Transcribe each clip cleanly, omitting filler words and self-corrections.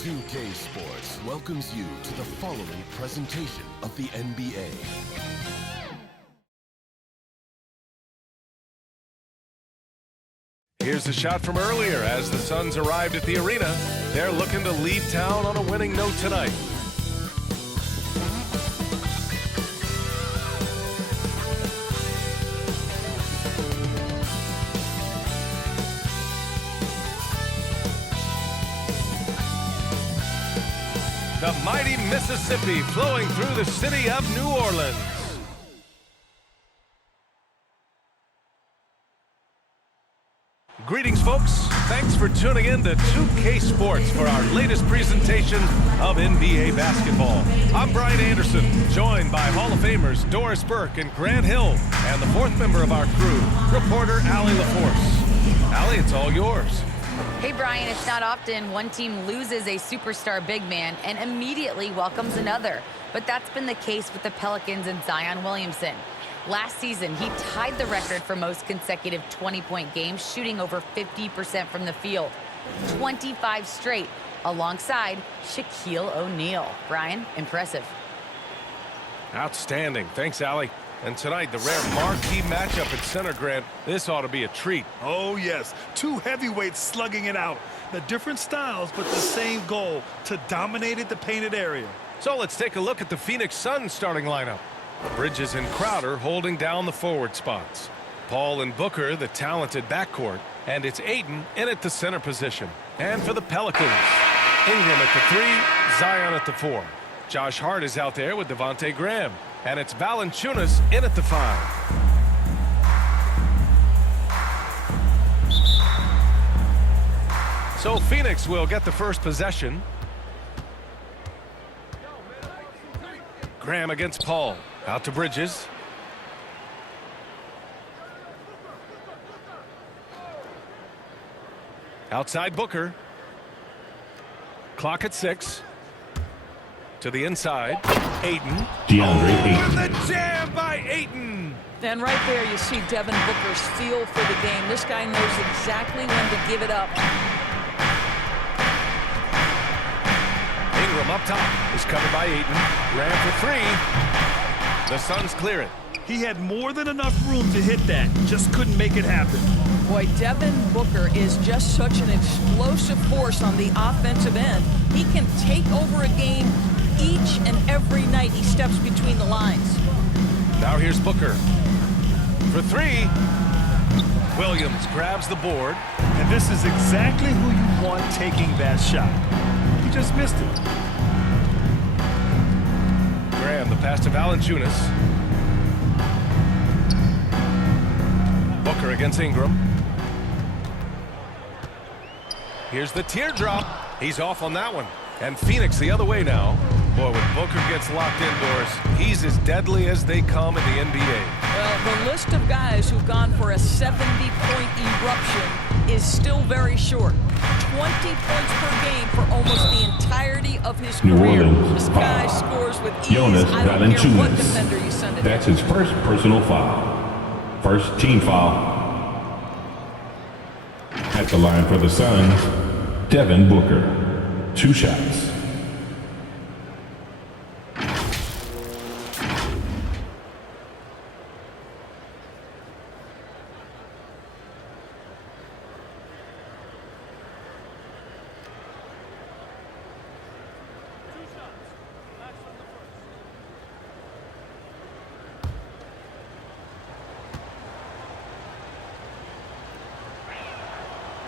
2K Sports welcomes you to the following presentation of the NBA. Here's a shot from earlier as the Suns arrived at the arena. They're looking to leave town on a winning note tonight. The mighty Mississippi flowing through the city of New Orleans. Greetings, folks. Thanks for tuning in to 2K Sports for our latest presentation of NBA basketball. I'm Brian Anderson, joined by Hall of Famers Doris Burke and Grant Hill, and the fourth member of our crew, reporter Allie LaForce. Allie, it's all yours. Hey, Brian, it's not often one team loses a superstar big man and immediately welcomes another. But that's been the case with the Pelicans and Zion Williamson. Last season, he tied the record for most consecutive 20-point games, shooting over 50% from the field. 25 straight, alongside Shaquille O'Neal. Brian, impressive. Outstanding. Thanks, Allie. And tonight, the rare marquee matchup at center, Grant. This ought to be a treat. Oh, yes. Two heavyweights slugging it out. The different styles, but the same goal, to dominate at the painted area. So let's take a look at the Phoenix Suns starting lineup. Bridges and Crowder holding down the forward spots. Paul and Booker, the talented backcourt. And it's Ayton in at the center position. And for the Pelicans, Ingram at the 3, Zion at the 4. Josh Hart is out there with Devontae Graham. And it's Valanciunas in at the 5. So Phoenix will get the first possession. Graham against Paul. Out to Bridges. Outside Booker. Clock at 6. To the inside. Ayton. DeAndre Ayton. The jam by Ayton. And right there you see Devin Booker's feel for the game. This guy knows exactly when to give it up. Ingram up top is covered by Ayton. Ran for 3. The Suns clear it. He had more than enough room to hit that. Just couldn't make it happen. Boy, Devin Booker is just such an explosive force on the offensive end. He can take over a game each and every night he steps between the lines. Now here's Booker. For 3. Williams grabs the board. And this is exactly who you want taking that shot. He just missed it. Graham, the pass to Valanciunas. Booker against Ingram. Here's the teardrop. He's off on that one. And Phoenix the other way now. Boy, when Booker gets locked indoors, he's as deadly as they come in the NBA. Well, the list of guys who've gone for a 70-point eruption is still very short. 20 points per game for almost the entirety of his career. This guy scores with ease. I don't care what defender you send it. That's his first personal foul. First team foul. At the line for the Suns, Devin Booker. 2 shots.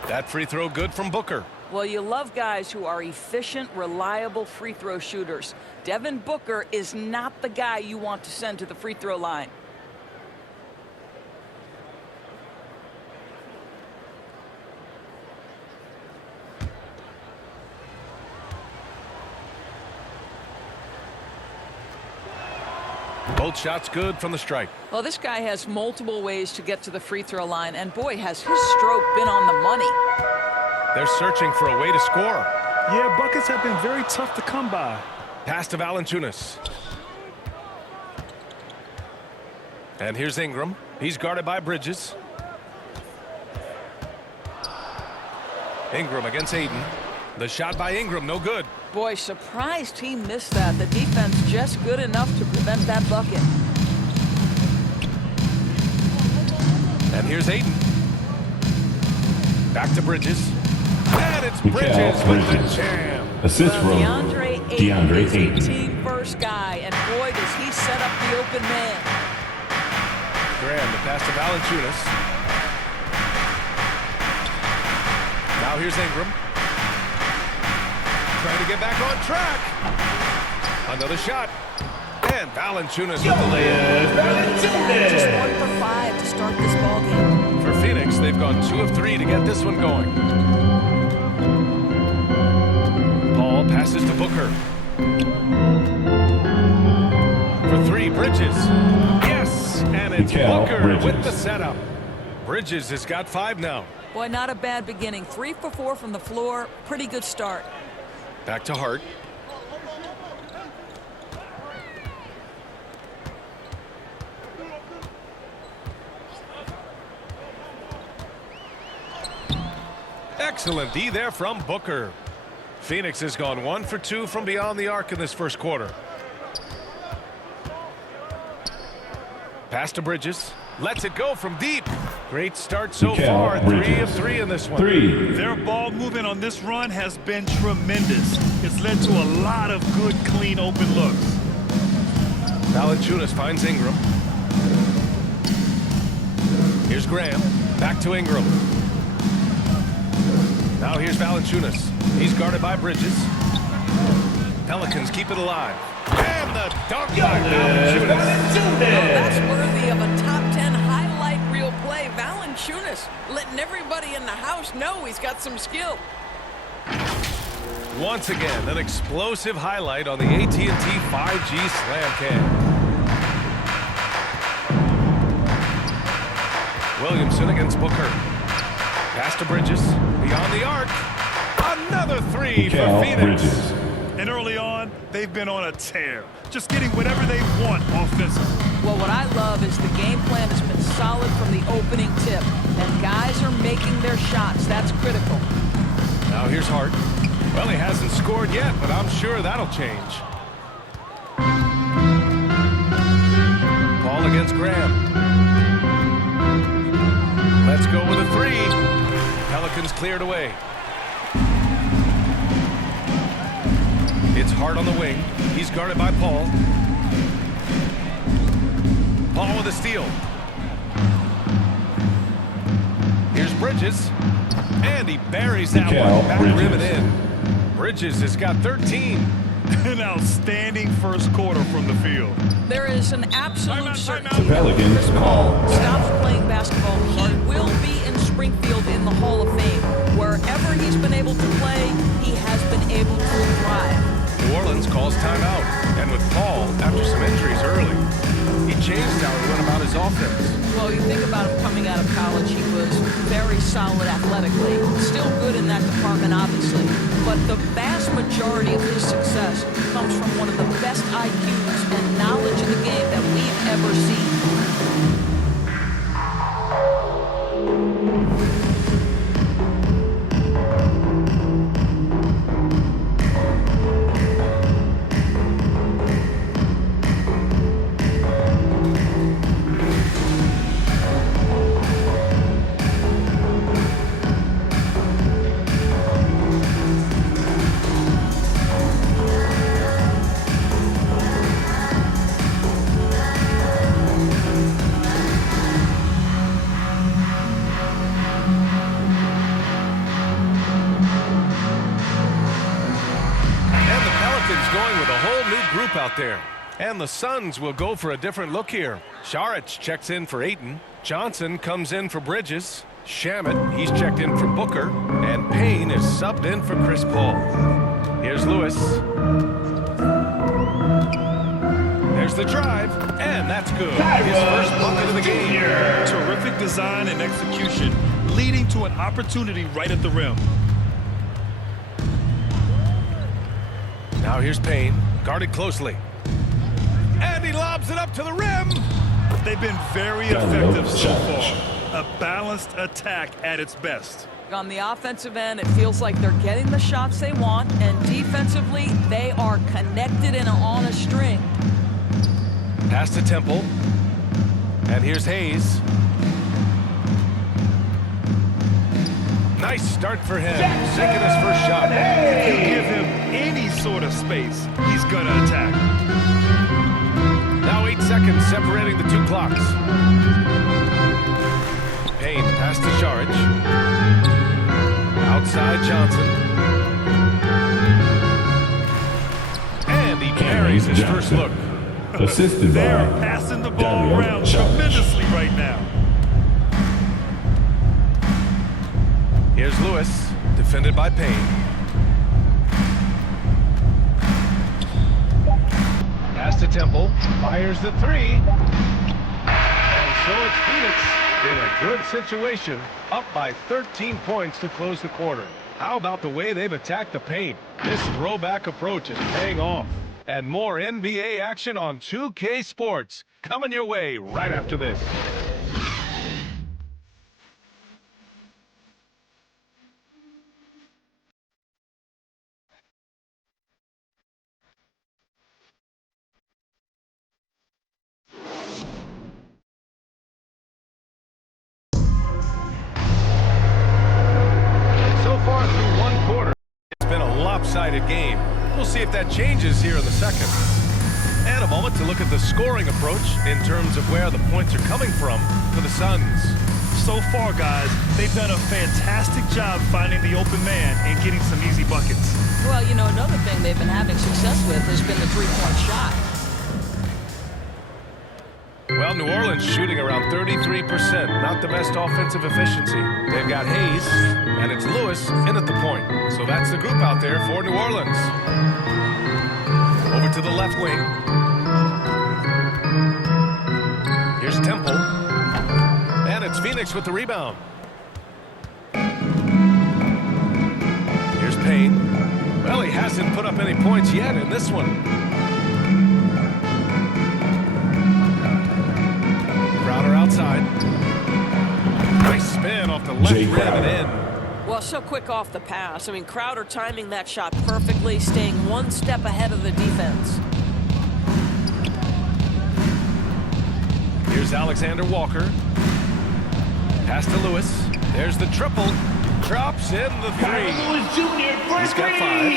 That free throw good from Booker. Well, you love guys who are efficient, reliable free throw shooters. Devin Booker is not the guy you want to send to the free throw line. Both shots good from the stripe. Well, this guy has multiple ways to get to the free throw line, and boy, has his stroke been on the money. They're searching for a way to score. Yeah, buckets have been very tough to come by. Pass to Valanciunas. And here's Ingram. He's guarded by Bridges. Ingram against Aiden. The shot by Ingram, no good. Boy, surprised he missed that. The defense just good enough to prevent that bucket. And here's Aiden. Back to Bridges. And it's Bridges with the jam. Assist from DeAndre Ayton is a team-first guy, and boy, does he set up the open man. Graham, the pass to Valanciunas. Now here's Ingram. Trying to get back on track. Another shot. And Valanciunas with the layup. Just 1 for 5 to start this ball game. For Phoenix, they've gone 2 of 3 to get this one going. Paul passes to Booker. For 3, Bridges. Yes, and it's Booker with the setup. Bridges has got 5 now. Boy, not a bad beginning. 3 for 4 from the floor. Pretty good start. Back to Hart. Excellent D there from Booker. Phoenix has gone 1 for 2 from beyond the arc in this first quarter. Pass to Bridges. Lets it go from deep. Great start so far. 3 of 3 in this one. Their ball movement on this run has been tremendous. It's led to a lot of good, clean, open looks. Valanciunas finds Ingram. Here's Graham. Back to Ingram. Now here's Valanciunas. He's guarded by Bridges. Pelicans keep it alive. And the dunk by Valanciunas. Oh, that's worthy of a top 10 highlight reel play. Valanciunas letting everybody in the house know he's got some skill. Once again, an explosive highlight on the AT&T 5G Slam Cam. Williamson against Booker. Pass to Bridges. Beyond the arc. Another 3 for Phoenix. And early on, they've been on a tear. Just getting whatever they want offensively. Well, what I love is the game plan has been solid from the opening tip. And guys are making their shots. That's critical. Now here's Hart. Well, he hasn't scored yet, but I'm sure that'll change. Paul against Graham. Let's go with a 3. Pelicans cleared away. It's Hart on the wing. He's guarded by Paul. Paul with a steal. Here's Bridges. And he buries that one. Back rim and in. Bridges has got 13. An outstanding first quarter from the field. There is an absolute certainty. Pelicans Chris Paul stops playing basketball. He will be in Springfield in the Hall of Fame. Wherever he's been able to play, he has been able to thrive. New Orleans calls timeout. And with Paul, after some injuries early, he changed how he went about his offense. Well, you think about him coming out of college, he was very solid athletically. Still good in that department, obviously. But the vast majority of his success comes from one of the best IQs and knowledge of the game that we've ever seen. Going with a whole new group out there. And the Suns will go for a different look here. Saric checks in for Ayton. Johnson comes in for Bridges. Shamet, he's checked in for Booker. And Payne is subbed in for Chris Paul. Here's Lewis. There's the drive. that's good. His first bucket of the game. Terrific design and execution, leading to an opportunity right at the rim. Now here's Payne, guarded closely. And he lobs it up to the rim. They've been very effective so far. A balanced attack at its best. On the offensive end, it feels like they're getting the shots they want, and defensively, they are connected and on a string. Pass to Temple. And here's Hayes. Nice start for him. Sinking his first shot. If you give him any sort of space, he's going to attack. Now 8 seconds separating the two clocks. Payne pass to Sharge. Outside Johnson. And he carries his first look. Assisted They're by passing the ball Dario around Saric. tremendously right now. Here's Lewis, defended by Payne. Pass to Temple, fires the three. And so it's Phoenix in a good situation, up by 13 points to close the quarter. How about the way they've attacked the paint? This throwback approach is paying off. And more NBA action on 2K Sports coming your way right after this. So far through one quarter, it's been a lopsided game. We'll see if that changes here in the second. And a moment to look at the scoring approach in terms of where the points are coming from for the Suns. So far, guys, they've done a fantastic job finding the open man and getting some easy buckets. Well, you know, another thing they've been having success with has been the three-point shot. Well, New Orleans shooting around 33%. Not the best offensive efficiency. They've got Hayes, and it's Lewis in at the point. So that's the group out there for New Orleans. Over to the left wing. Here's Temple. And it's Phoenix with the rebound. Here's Payne. Well, he hasn't put up any points yet in this one. Crowder outside. Nice spin off the left rim and in. Well, so quick off the pass. I mean, Crowder timing that shot perfectly, staying one step ahead of the defense. Here's Alexander Walker. Pass to Lewis. There's the triple. Drops in the three. He's got 5.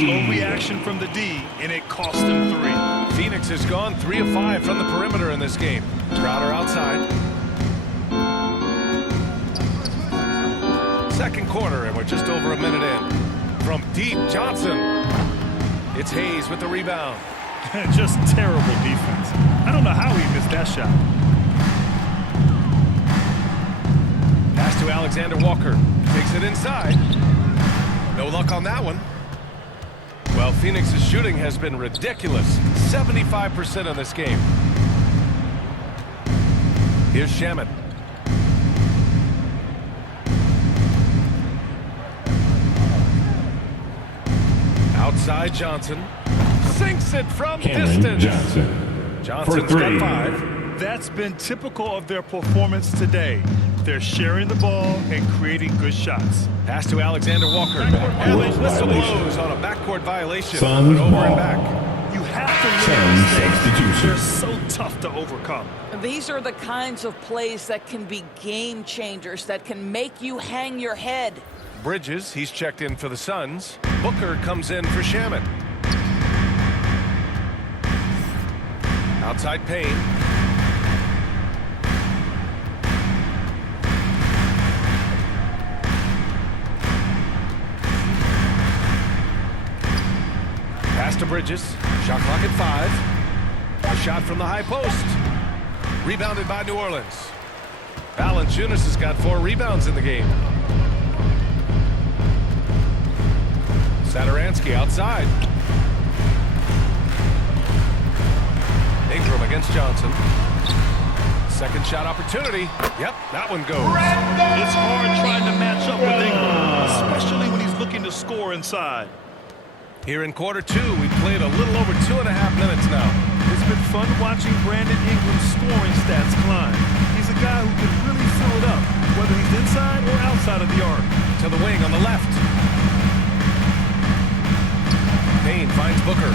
Slow reaction from the D, and it cost him 3. Phoenix has gone 3 of 5 from the perimeter in this game. Crowder outside. Second quarter, and we're just over a minute in. From deep, Johnson. It's Hayes with the rebound. Just terrible defense. I don't know how he missed that shot. Pass to Alexander Walker. Takes it inside. No luck on that one. Well, Phoenix's shooting has been ridiculous. 75% in this game. Here's Shaman. Outside Johnson. Sinks it from distance. Johnson's got 5. That's been typical of their performance today. They're sharing the ball and creating good shots. Pass to Alexander Walker. And the whistle blows on a backcourt violation. Suns Over ball. and back. You have to Suns learn mistakes. substitution. They're so tough to overcome. These are the kinds of plays that can be game changers, that can make you hang your head. Bridges, he's checked in for the Suns. Booker comes in for Shaman. Outside Payne. Pass to Bridges. Shot clock at 5. A shot from the high post. Rebounded by New Orleans. Valanciunas has got 4 rebounds in the game. Satoransky outside. Ingram against Johnson. Second shot opportunity. Yep, that one goes. It's hard trying to match up with Ingram, especially when he's looking to score inside. Here in quarter two, we've played a little over 2.5 minutes now. It's been fun watching Brandon Ingram's scoring stats climb. He's a guy who can really fill it up, whether he's inside or outside of the arc. To the wing on the left. Payne finds Booker.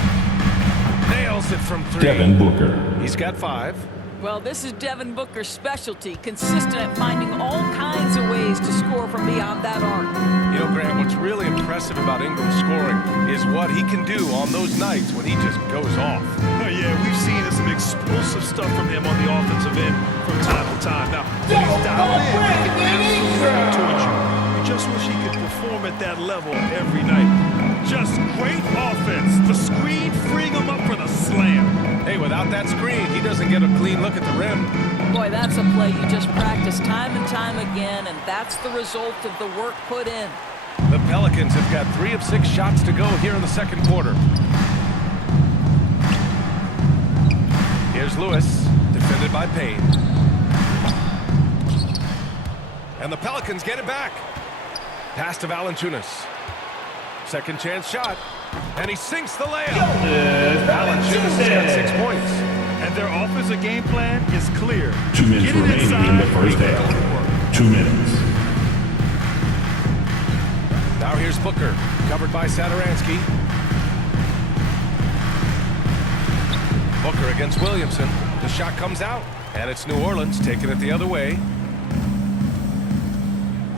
Nails it from 3. Devin Booker. He's got 5. Well, this is Devin Booker's specialty, consistent at finding all kinds of ways to score from beyond that arc. You know, Grant, what's really impressive about Ingram's scoring is what he can do on those nights when he just goes off. Yeah, we've seen some explosive stuff from him on the offensive end from time to time. Now, when he's dialed in, he can absolutely run towards you. You just wish he could perform at that level every night. Just great offense. The screen freeing him up for the slam. Hey, without that screen, he doesn't get a clean look at the rim. Boy, that's a play you just practice time and time again, and that's the result of the work put in. The Pelicans have got 3 of 6 shots to go here in the second quarter. Here's Lewis, defended by Payne. And the Pelicans get it back. Pass to Valanciunas. Second chance shot. And he sinks the layup. Valanciunas has got 6 points. And their offensive game plan is clear. 2 minutes Get it remaining inside, in the first make it half. 2 minutes. Now here's Booker, covered by Satoransky. Booker against Williamson. The shot comes out, and it's New Orleans taking it the other way.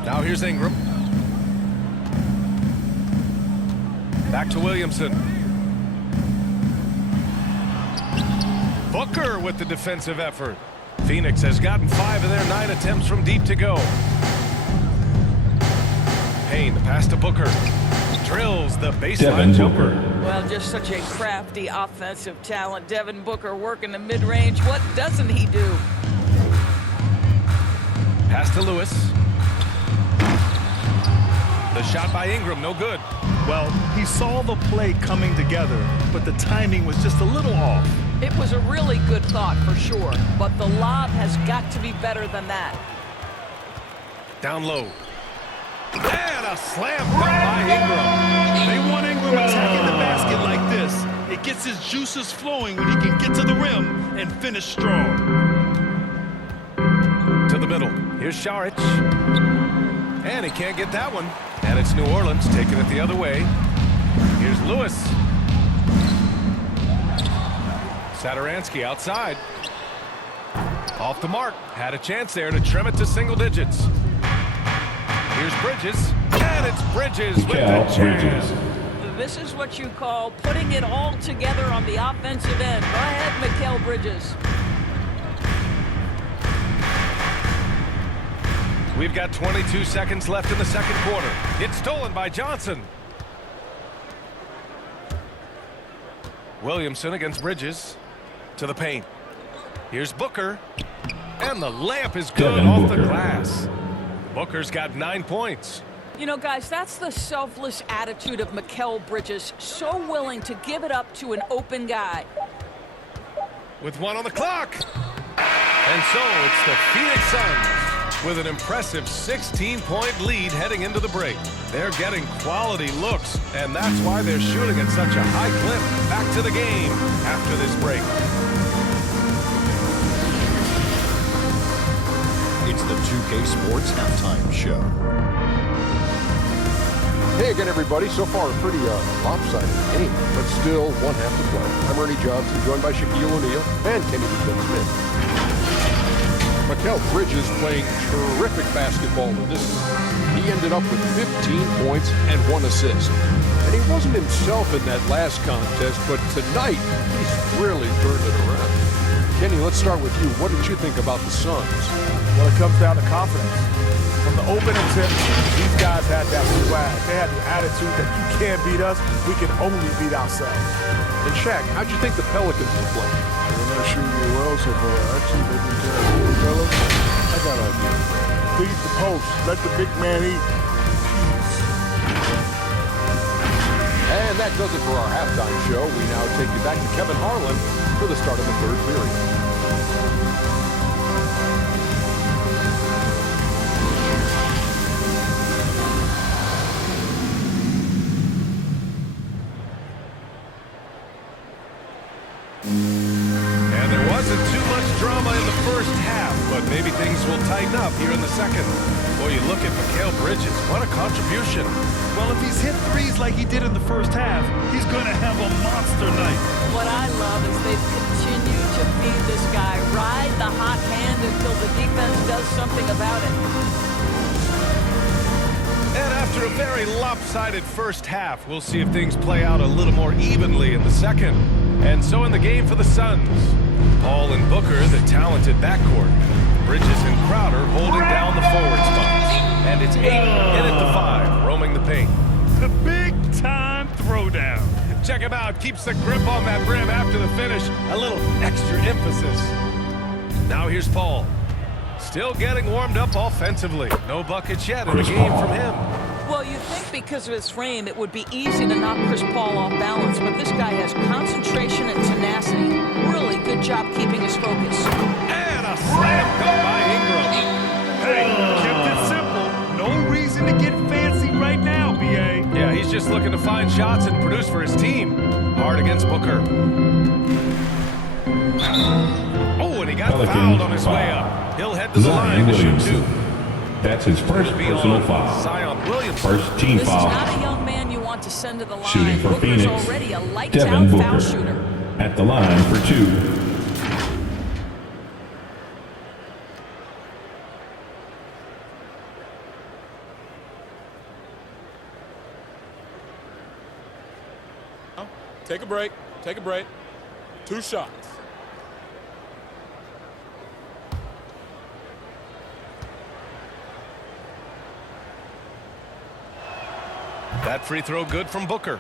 Now here's Ingram. Back to Williamson. Booker with the defensive effort. Phoenix has gotten 5 of their 9 attempts from deep to go. Payne, the pass to Booker. Drills the baseline Devin jumper. Booker. Well, just such a crafty offensive talent. Devin Booker working the mid-range. What doesn't he do? Pass to Lewis. The shot by Ingram, no good. Well, he saw the play coming together, but the timing was just a little off. It was a really good thought for sure, but the lob has got to be better than that. Down low. And a slam dunk by Ingram. They want Ingram attacking the basket like this. It gets his juices flowing when he can get to the rim and finish strong. To the middle. Here's Šarić. And he can't get that one. And it's New Orleans taking it the other way. Here's Lewis. Satoransky outside. Off the mark. Had a chance there to trim it to single digits. Here's Bridges. And it's Bridges with the jam. This is what you call putting it all together on the offensive end. Go ahead, Mikal Bridges. We've got 22 seconds left in the second quarter. It's stolen by Johnson. Williamson against Bridges. To the paint. Here's Booker. And the layup is good Devin off Booker. the glass. Booker's got 9 points. You know, guys, that's the selfless attitude of Mikal Bridges. So willing to give it up to an open guy. With 1 on the clock. And so it's the Phoenix Suns with an impressive 16-point lead heading into the break. They're getting quality looks, and that's why they're shooting at such a high clip. Back to the game after this break. It's the 2K Sports Halftime Show. Hey again, everybody. So far, a pretty lopsided game, but still one half to play. I'm Ernie Johnson, joined by Shaquille O'Neal and Kenny Smith. Mikal Bridges playing terrific basketball in this. He ended up with 15 points and 1 assist. And he wasn't himself in that last contest, but tonight, he's really turned it around. Kenny, let's start with you. What did you think about the Suns? Well, it comes down to confidence. From the opening tip, these guys had that swag. They had the attitude that you can't beat us, we can only beat ourselves. And Shaq, how'd you think the Pelicans were playing? They're not shooting you well so far. Actually, they've been doing fellas. I got an idea. Feed the post. Let the big man eat. And And that does it for our halftime show. We now take you back to Kevin Harlan for the start of the third period. And there wasn't too much drama in the first half, but maybe things will tighten up here in the second. Boy, you look at Mikal Bridges. What a contribution. Well, if he's hit threes like he did in the first half, he's going to have a monster night. What I love is they've continued to feed this guy. Ride the hot hand until the defense does something about it. And after a very lopsided first half, we'll see if things play out a little more evenly in the second. And so in the game for the Suns, Paul and Booker, the talented backcourt. Bridges and Crowder holding down the forward spots. And it's 8 in at the 5, roaming the paint. The big-time throwdown. Check him out. Keeps the grip on that rim after the finish. A little extra emphasis. Now here's Paul. Still getting warmed up offensively. No buckets yet in the game from him. Well, you'd think because of his frame, it would be easy to knock Chris Paul off balance, but this guy has concentration and tenacity. Really good job keeping his focus. And a slam dunk by Ingram. Hey, kept it simple. No reason to get fancy right now, B.A. Yeah, he's just looking to find shots and produce for his team. Hard against Booker. Oh, and he got fouled on his way up. He'll head to the line to shoot 2. That's his first personal foul. First team This foul. is not a young man you want to send to the line. Shooting for Booker's Phoenix, already a lights Devin out Booker. foul shooter. At the line for 2. Take a break. Take a break. 2 shots. That free throw good from Booker.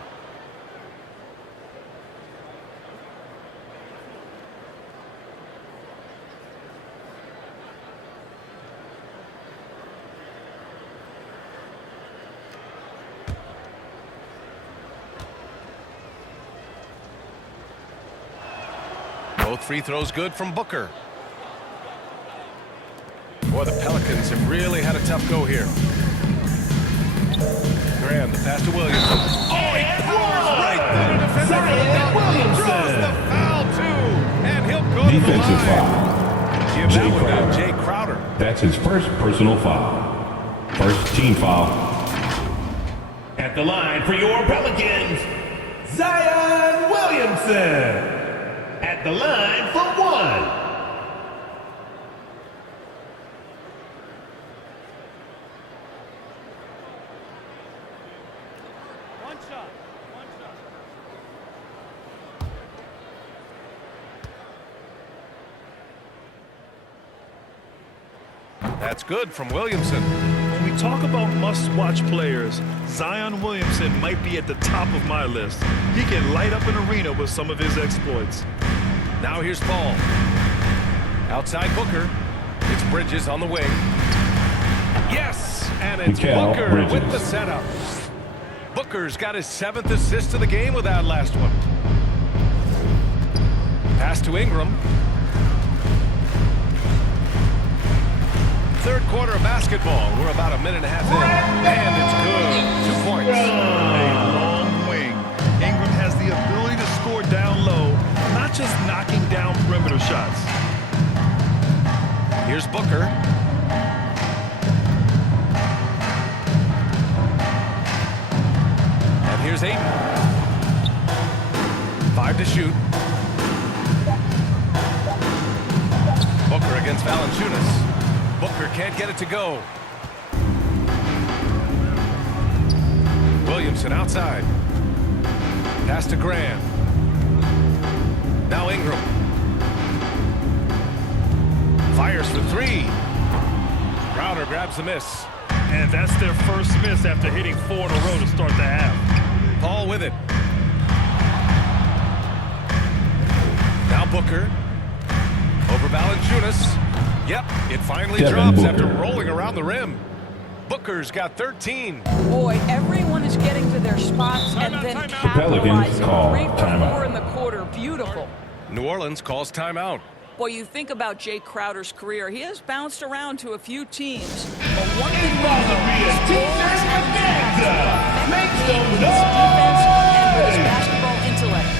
Both free throws good from Booker. Boy, the Pelicans have really had a tough go here. Graham, the pass to Williams. Oh, he powers right through the defender for the dunk. Draws the foul, too. And he'll go Defensive to the line. foul. Give Jay that one Crowder. to Jay Crowder. That's his first personal foul. First team foul. At the line for your Pelicans, Zion Williamson. At the line for 1. That's good from Williamson. When we talk about must-watch players, Zion Williamson might be at the top of my list. He can light up an arena with some of his exploits. Now here's Paul. Outside Booker. It's Bridges on the wing. Yes! And it's Mikal Booker Bridges. with the setup. Booker's got his 7th assist of the game with that last one. Pass to Ingram. Third quarter of basketball. We're about a minute and a half in. And it's good. 2 points. A long wing. Ingram has the ability to score down low, not just knocking down perimeter shots. Here's Booker. And here's Ayton. 5 to shoot. Booker against Valanciunas. Booker can't get it to go. Williamson outside. Pass to Graham. Now Ingram. Fires for 3. Crowder grabs the miss. And that's their first miss after hitting 4 in a row to start the half. Paul with it. Now Booker. Over Valanciunas. Yep, it finally Devin drops Booker. after rolling around the rim. Booker's got 13. Boy, everyone is getting to their their spots and then Pelicans capitalizing. call 3 for 4 timeout. in the quarter. Beautiful. New Orleans calls timeout. Boy, you think about Jay Crowder's career. He has bounced around to a few teams. But one thing we know is always having an effective game with his defense and with his basketball intellect.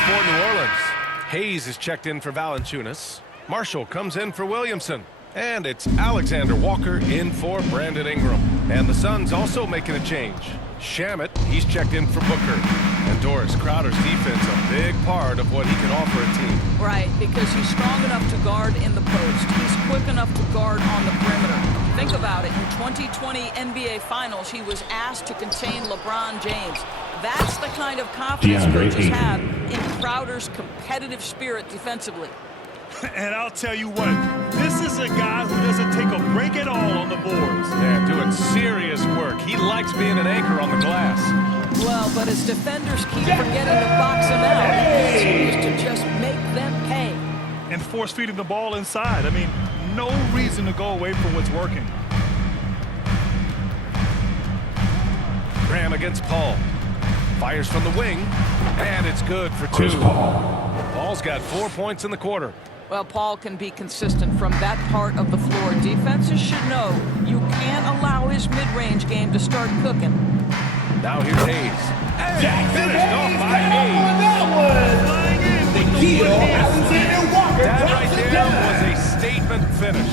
For New Orleans, Hayes is checked in for Valanciunas. Marshall comes in for Williamson. And it's Alexander Walker in for Brandon Ingram. And the Suns also making a change. Shamet, he's checked in for Booker. And Doris Crowder's defense, a big part of what he can offer a team. Right, because he's strong enough to guard in the post. He's quick enough to guard on the perimeter. Think about it. In 2020 NBA Finals, he was asked to contain LeBron James. That's the kind of confidence coaches have in Crowder's competitive spirit defensively. And I'll tell you what, this is a guy who doesn't take a break at all on the boards. Yeah, doing serious work. He likes being an anchor on the glass. Well, but his defenders keep forgetting to box him out. He continues to just make them pay. And force feeding the ball inside. I mean, no reason to go away from what's working. Graham against Paul. Fires from the wing, and it's good for 2. Chris Paul. Paul's got 4 points in the quarter. Well, Paul can be consistent from that part of the floor. Defenses should know you can't allow his mid-range game to start cooking. Now here's Hayes. Hey, finished off by Hayes. That right there was a statement finish.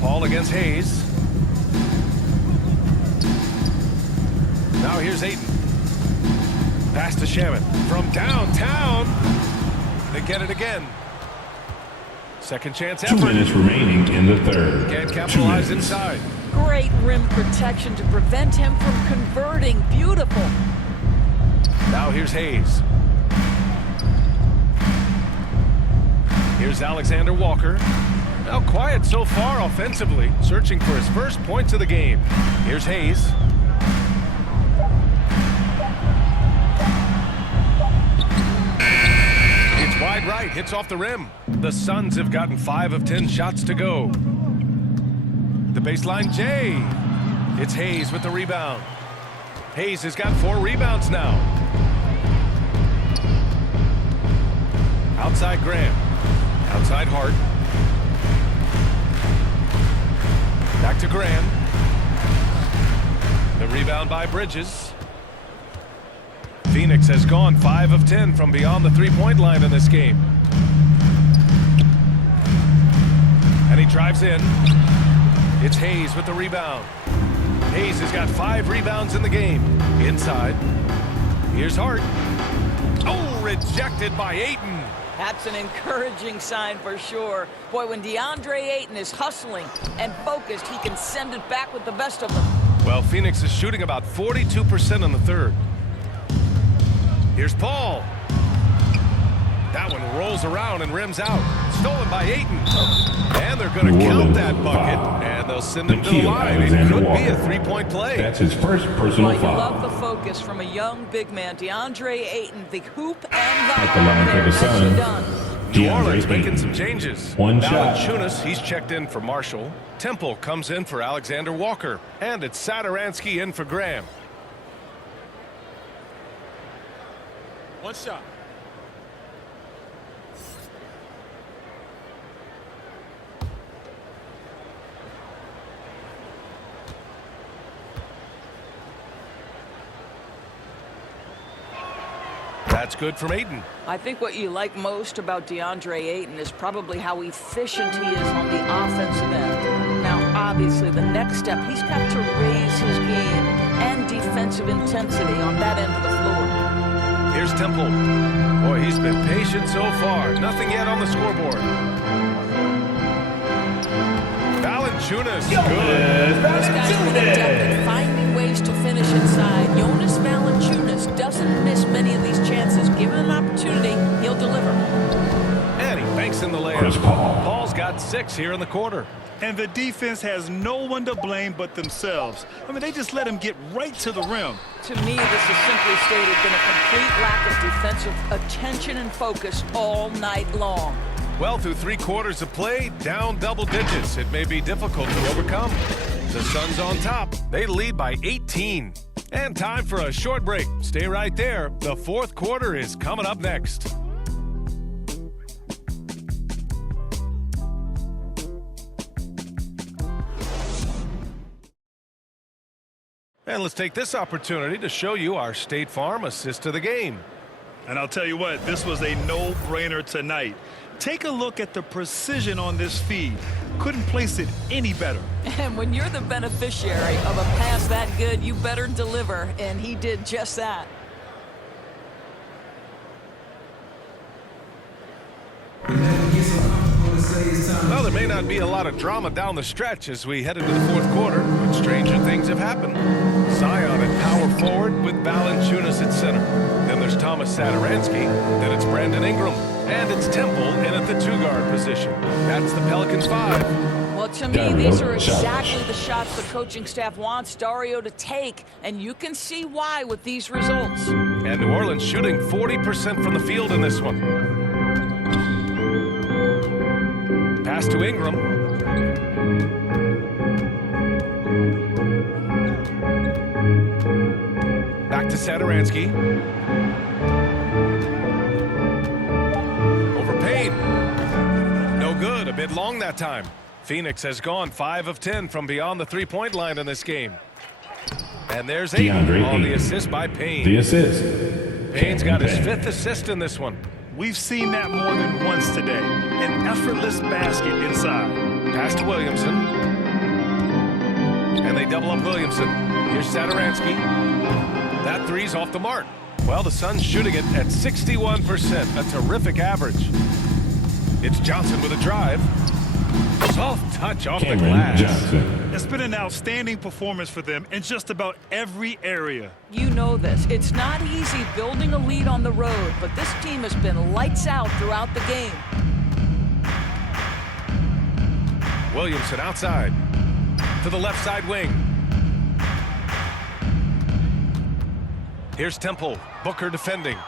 Paul against Hayes. Now here's Ayton. Pass to Shamet from downtown. They get it again. Second chance effort. 2 minutes remaining in the third. Can't capitalize inside. Great rim protection to prevent him from converting. Beautiful. Now here's Hayes. Here's Alexander Walker. Now quiet so far offensively, searching for his first points of the game. Here's Hayes. Wide right, hits off the rim. The Suns have gotten 5 of 10 shots to go. The baseline, Jay. It's Hayes with the rebound. Hayes has got 4 rebounds now. Outside Graham. Outside Hart. Back to Graham. The rebound by Bridges. Phoenix has gone 5 of 10 from beyond the three-point line in this game. And he drives in. It's Hayes with the rebound. Hayes has got 5 rebounds in the game. Inside. Here's Hart. Oh, rejected by Ayton. That's an encouraging sign for sure. Boy, when DeAndre Ayton is hustling and focused, he can send it back with the best of them. Well, Phoenix is shooting about 42% in the third. Here's Paul. That one rolls around and rims out. Stolen by Ayton. And they're going to count that bucket. And they'll send him to the line. It could be a 3-point play. That's his first personal foul. foul. You love the focus from a young big man. DeAndre Ayton, the hoop and the At the line for the Suns. New Orleans making some changes. One shot. Valanciunas, he's checked in for Marshall. Temple comes in for Alexander Walker. And it's Satoransky in for Graham. One shot. That's good from Ayton. I think what you like most about DeAndre Ayton is probably how efficient he is on the offensive end. Now, obviously, the next step, he's got to raise his game and defensive intensity on that end of the floor. Here's Temple. Boy, he's been patient so far. Nothing yet on the scoreboard. Valanciunas, good. This guy's been adept at finding ways to finish inside. Jonas Valanciunas doesn't miss many of these chances. Given an opportunity, he'll deliver. And he banks in the layup. Chris Paul. Paul's got 6 here in the quarter. And the defense has no one to blame but themselves. I mean, they just let him get right to the rim. To me, this has simply stated been a complete lack of defensive attention and focus all night long. Well, through 3 quarters of play, down double digits. It may be difficult to overcome. The Suns on top. They lead by 18. And time for a short break. Stay right there. The 4th quarter is coming up next. And let's take this opportunity to show you our State Farm assist to the game. And I'll tell you what, this was a no-brainer tonight. Take a look at the precision on this feed. Couldn't place it any better. And when you're the beneficiary of a pass that good, you better deliver, and he did just that. Well, there may not be a lot of drama down the stretch as we head into the 4th quarter, but stranger things have happened. Zion at power forward with Valanciunas at center. Then there's Thomas Satoransky. Then it's Brandon Ingram. And it's Temple in at the 2-guard position. That's the Pelicans 5. Well, to me, these are exactly the shots the coaching staff wants Dario to take, and you can see why with these results. And New Orleans shooting 40% from the field in this one. Pass to Ingram. Back to Satoransky. Over Payne. No good. A bit long that time. Phoenix has gone 5 of 10 from beyond the 3-point line in this game. And there's Ayton on the assist by Payne. The assist. Payne's got his 5th assist in this one. We've seen that more than once today. An effortless basket inside. Pass to Williamson. And they double up Williamson. Here's Satoransky. That 3's off the mark. Well, the Suns shooting it at 61%, a terrific average. It's Johnson with a drive. Soft touch off the glass. Johnson. It's been an outstanding performance for them in just about every area. You know this. It's not easy building a lead on the road, but this team has been lights out throughout the game. Williamson outside to the left side wing. Here's Temple. Booker defending.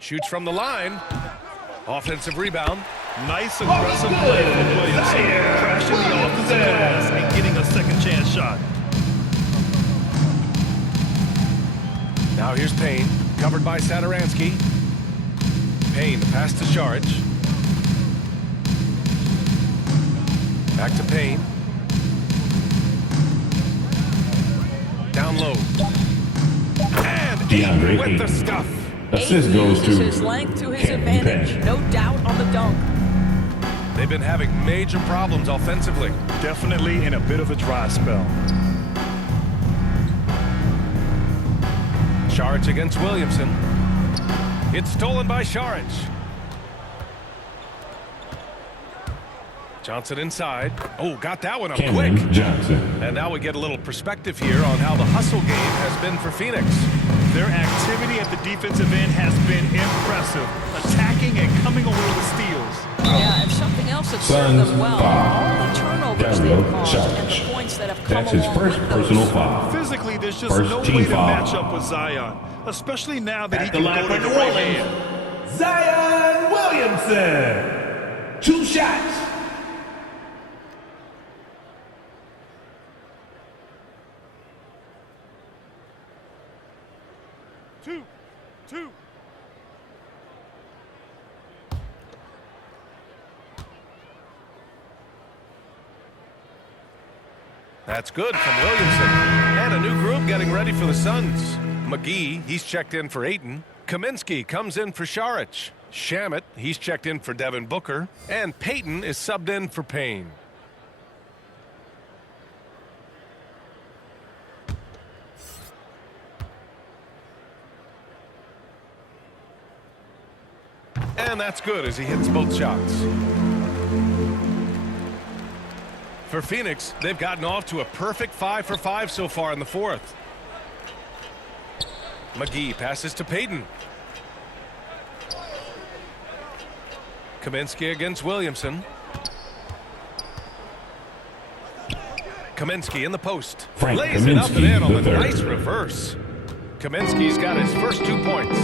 Shoots from the line. Offensive rebound. Nice aggressive play from Williamson. Crashing the offensive glass and getting a second chance shot. Now here's Payne. Covered by Satoransky. Payne, the pass to Saric. Back to Payne. Down low. And DeAndre with the stuff. Assist goes to his length to his advantage. No doubt on the dunk. They've been having major problems offensively. Definitely in a bit of a dry spell. Saric against Williamson. It's stolen by Saric. Johnson inside. Oh, got that one up quick. Johnson. And now we get a little perspective here on how the hustle game has been for Phoenix. Their activity at the defensive end has been impressive. Attacking and coming away with steals. Yeah, and something else that's served them well. All the turnovers they've caused and the points that have come That's his along first with personal those. foul. Physically, there's just First no team way to foul. match up with Zion, especially now that he At the can line go for to the New right Orleans, hand. Zion Williamson. 2 shots. Two. That's good from Williamson. And a new group getting ready for the Suns. McGee, he's checked in for Ayton. Kaminsky comes in for Saric. Shamet, he's checked in for Devin Booker. And Payton is subbed in for Payne. And that's good as he hits both shots. For Phoenix, they've gotten off to a perfect 5 for 5 so far in the fourth. McGee passes to Payton. Kaminsky against Williamson. Kaminsky in the post. Lays it up and in on the nice reverse. Kaminsky's got his first 2 points.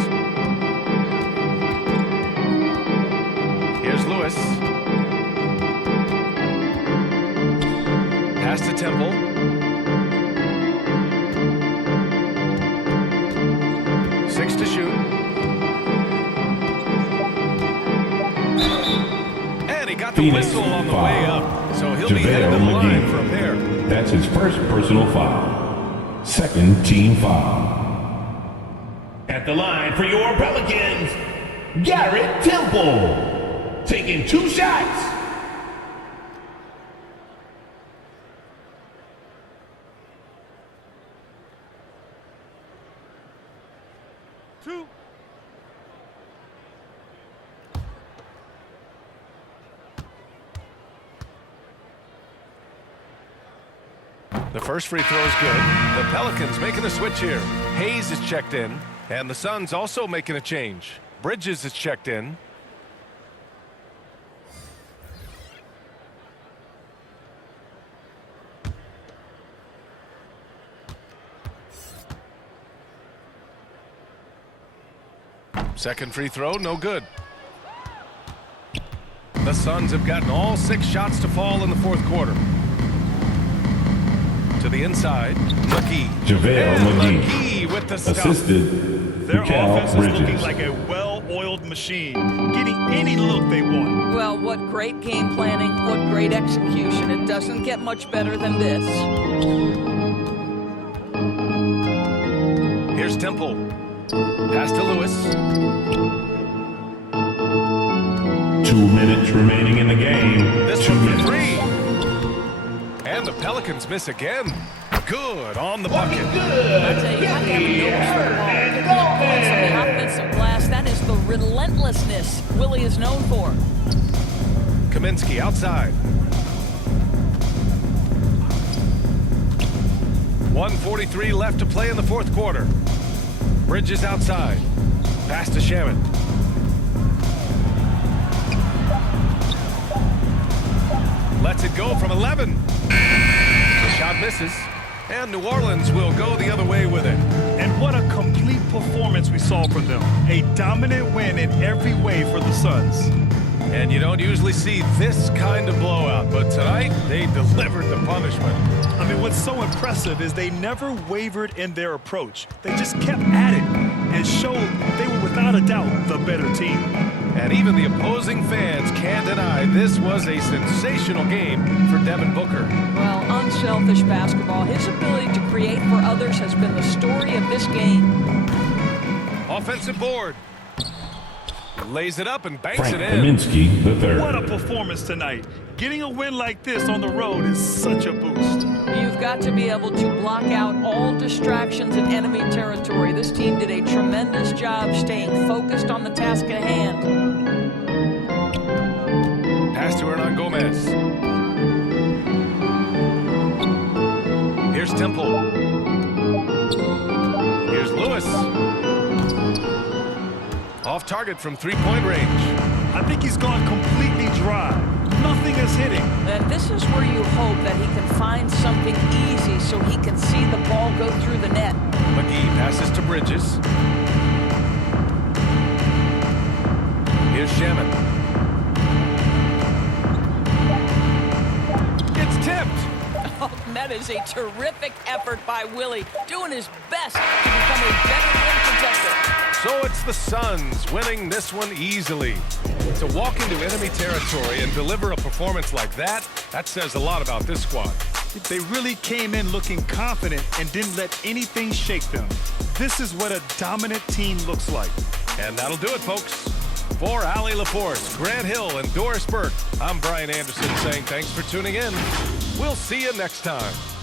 Here's Lewis. Pass to Temple. Six to shoot. And he got the whistle on the way up. So he'll be headed to the line for a pair. That's his first personal foul. Second team foul. At the line for your Pelicans, Garrett Temple. Taking 2 shots. The first free throw is good. The Pelicans making a switch here. Hayes is checked in, and the Suns also making a change. Bridges is checked in. Second free throw, no good. The Suns have gotten all 6 shots to fall in the fourth quarter. To the inside, McGee. JaVale McGee with the stop. Assisted Their offense is looking Bridges. like a well-oiled machine, getting any look they want. Well, what great game planning, what great execution. It doesn't get much better than this. Here's Temple. Pass to Lewis. 2 minutes remaining in the game. This 2 one for minutes. 3. And the Pelicans miss again. Good on the bucket. I tell you, you have to have a nose for the ball. Getting points on the offensive glass, that is the relentlessness Willie is known for. Kaminsky outside. 1:43 left to play in the fourth quarter. Bridges outside. Pass to Shamet. Lets it go from 11. The shot misses. And New Orleans will go the other way with it. And what a complete performance we saw from them. A dominant win in every way for the Suns. And you don't usually see this kind of blowout, but tonight they delivered the punishment. I mean, what's so impressive is they never wavered in their approach. They just kept at it and showed they were without a doubt the better team. And even the opposing fans can't deny this was a sensational game for Devin Booker. Well, unselfish basketball. His ability to create for others has been the story of this game. Offensive board. Lays it up and banks Frank it in. Kaminsky, the third. What a performance tonight. Getting a win like this on the road is such a boost. You've got to be able to block out all distractions in enemy territory. This team did a tremendous job staying focused on the task at hand. Pass to Hernan Gomez. Here's Temple. Here's Lewis. Off target from three-point range. I think he's gone completely dry. Nothing is hitting. And this is where you hope that he can find something easy so he can see the ball go through the net. McGee passes to Bridges. Here's Shamet. It's tipped. Oh, that is a terrific effort by Willie, doing his best to become a better rim protector. So it's the Suns winning this one easily. To walk into enemy territory and deliver a performance like that, that says a lot about this squad. They really came in looking confident and didn't let anything shake them. This is what a dominant team looks like. And that'll do it, folks. For Allie LaForce, Grant Hill, and Doris Burke, I'm Brian Anderson saying thanks for tuning in. We'll see you next time.